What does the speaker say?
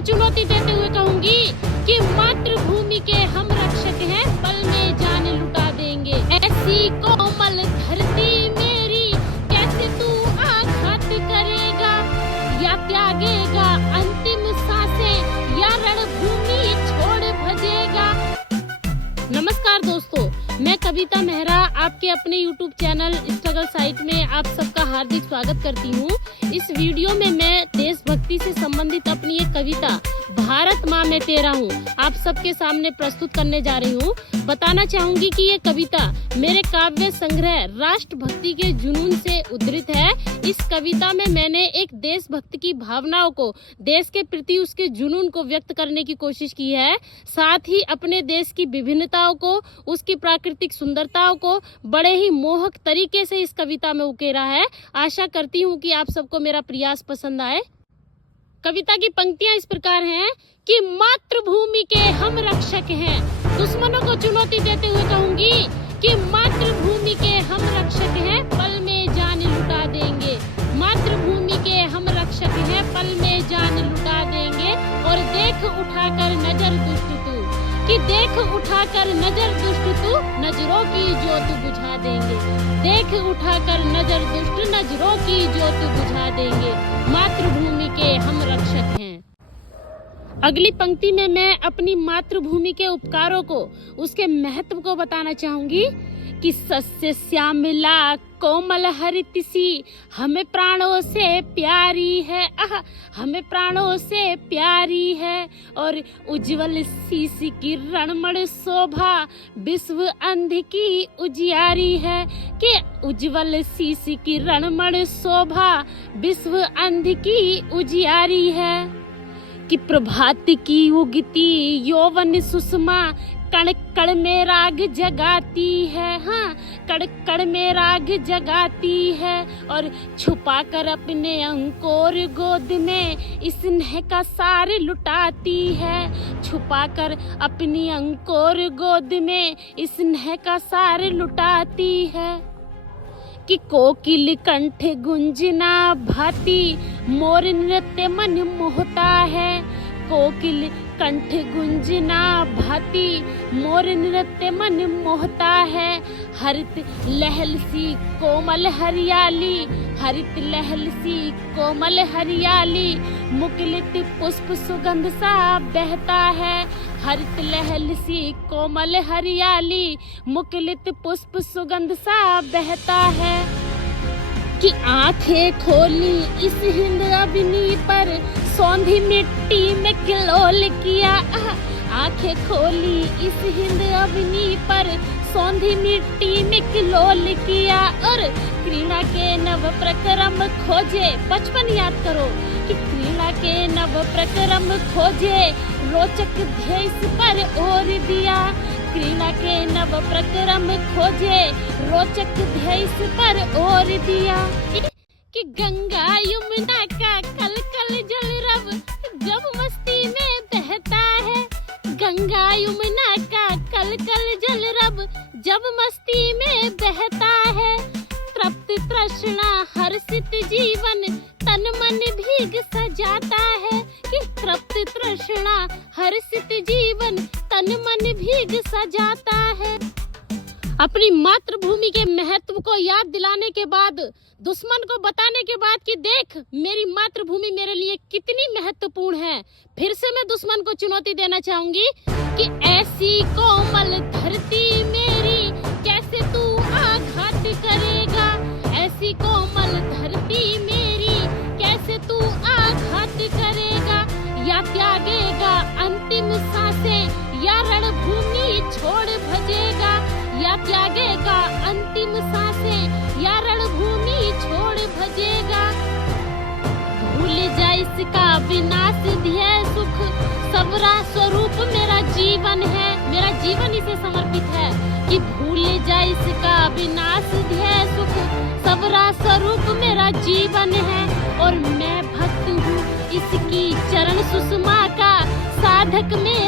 चुनौती देते हुए कहूंगी कि मातृभूमि के हम रक्षक हैं, पल में जान लुटा देंगे। ऐसी कोमल धरती मेरी कैसे तू आघात करेगा, या त्यागेगा अंतिम सांसें, या रणभूमि छोड़ भजेगा। नमस्कार दोस्तों, मैं कविता मेहरा आपके अपने YouTube चैनल स्ट्रगल साइट में आप सबका हार्दिक स्वागत करती हूँ। इस वीडियो में मैं देशभक्ति से संबंधित अपनी एक कविता भारत माँ मैं तेरा हूँ आप सबके सामने प्रस्तुत करने जा रही हूँ। बताना चाहूंगी कि ये कविता मेरे काव्य संग्रह राष्ट्रभक्ति के जुनून से उद्धृत है। इस कविता में मैंने एक देशभक्त की भावनाओं को, देश के प्रति उसके जुनून को व्यक्त करने की कोशिश की है। साथ ही अपने देश की विभिन्नताओं को, उसकी प्राकृतिक सुंदरताओं को बड़े ही मोहक तरीके से इस कविता में उकेरा है। आशा करती हूँ कि आप सबको मेरा प्रयास पसंद आए। कविता की पंक्तियां इस प्रकार हैं कि मातृभूमि के हम रक्षक हैं। दुश्मनों को चुनौती देते हुए कहूंगी कि मातृभूमि के हम रक्षक हैं, पल में जान लुटा देंगे। मातृभूमि के हम रक्षक हैं, पल में जान लुटा देंगे। और देख उठाकर नजर दुष्ट तू, कि देख उठाकर नजर दुष्ट तू, नजरों की ज्योत बुझा देंगे। देख उठाकर नजर दुष्ट, नजरों की ज्योत बुझा देंगे। मातृभूमि के हम रक्षक हैं। अगली पंक्ति में मैं अपनी मातृभूमि के उपकारों को, उसके महत्व को बताना चाहूंगी कि सस्य श्यामला कोमल हरित सी हमें प्राणों से प्यारी है, हमें प्राणों से प्यारी है। और उज्जवल शीश की रणमण शोभा विश्व अंध की उजियारी है, कि उज्जवल शीश की रणमण शोभा विश्व अंध की उजियारी है। कि प्रभात की उगती यौवन सुषमा कण कण में राग जगाती है, हाँ कण कण में राग जगाती है। और छुपा कर अपने अंकोर गोद में स्नेह का सार लुटाती है। छुपा कर अपनी अंकोर गोद में स्नेह का सार लुटाती है। कि कोकिल कंठ गुंजना भाती मोर नृत्य मन मोहता है। कोकिल कंठ गुंजना भाती मोर नृत्य मन मोहता है। हरित लहल सी कोमल हरियाली, हरित लहल सी कोमल हरियाली, मुकुलित पुष्प सुगंध सा बहता है। हरित लहल सी कोमल हरियाली, मुकुलित पुष्प सुगंध सा बहता है। कि आंखें खोली इस हिंद अग्नि पर सौंधी मिट्टी में किलोल किया। आंखें खोली इस हिंद अग्नि पर सौंधी मिट्टी में किलोल किया। और क्रीड़ा के नव प्रक्रम खोजे, बचपन याद करो कि क्रीड़ा के नव प्रक्रम खोजे, रोचक ध्येय पर ओर दिया। क्रीड़ा के नव प्रक्रम खोजे, रोचक ध्येय पर ओर दिया। कि गंगा यमुना का कल कल जल रब जब मस्ती में बहता है। गंगा यमुना का कल कल जल रब जब मस्ती में बहता है। तृप्त तृष्णा हर्षित जीवन तन मन भीग सजाता है। कि तृप्त तृष्णा हर्षित जीवन तन मन भीग सजाता है। अपनी मातृभूमि के महत्व को याद दिलाने के बाद, दुश्मन को बताने के बाद कि देख मेरी मातृभूमि मेरे लिए कितनी महत्वपूर्ण है, फिर से मैं दुश्मन को चुनौती देना चाहूंगी कि ऐसी कोमल धरती मेरी कैसे तू आघात करेगा। ऐसी कोमल धरती मेरी कैसे तू आघात करेगा, या त्यागेगा अंतिम सांसें, या रणभूमि छोड़ भजेगा। या त्यागेगा अंतिम सांसें, या रणभूमि छोड़ भजेगा। भूल जा इसका विनाश ध्येय सुख, सबरा स्वरूप मेरा जीवन है। मेरा जीवन इसे समर्पित है। कि भूल जा इसका विनाश ध्येय सुख, सबरा स्वरूप मेरा जीवन है। और मैं भक्त हूँ इसकी चरण सुषमा का, साधक में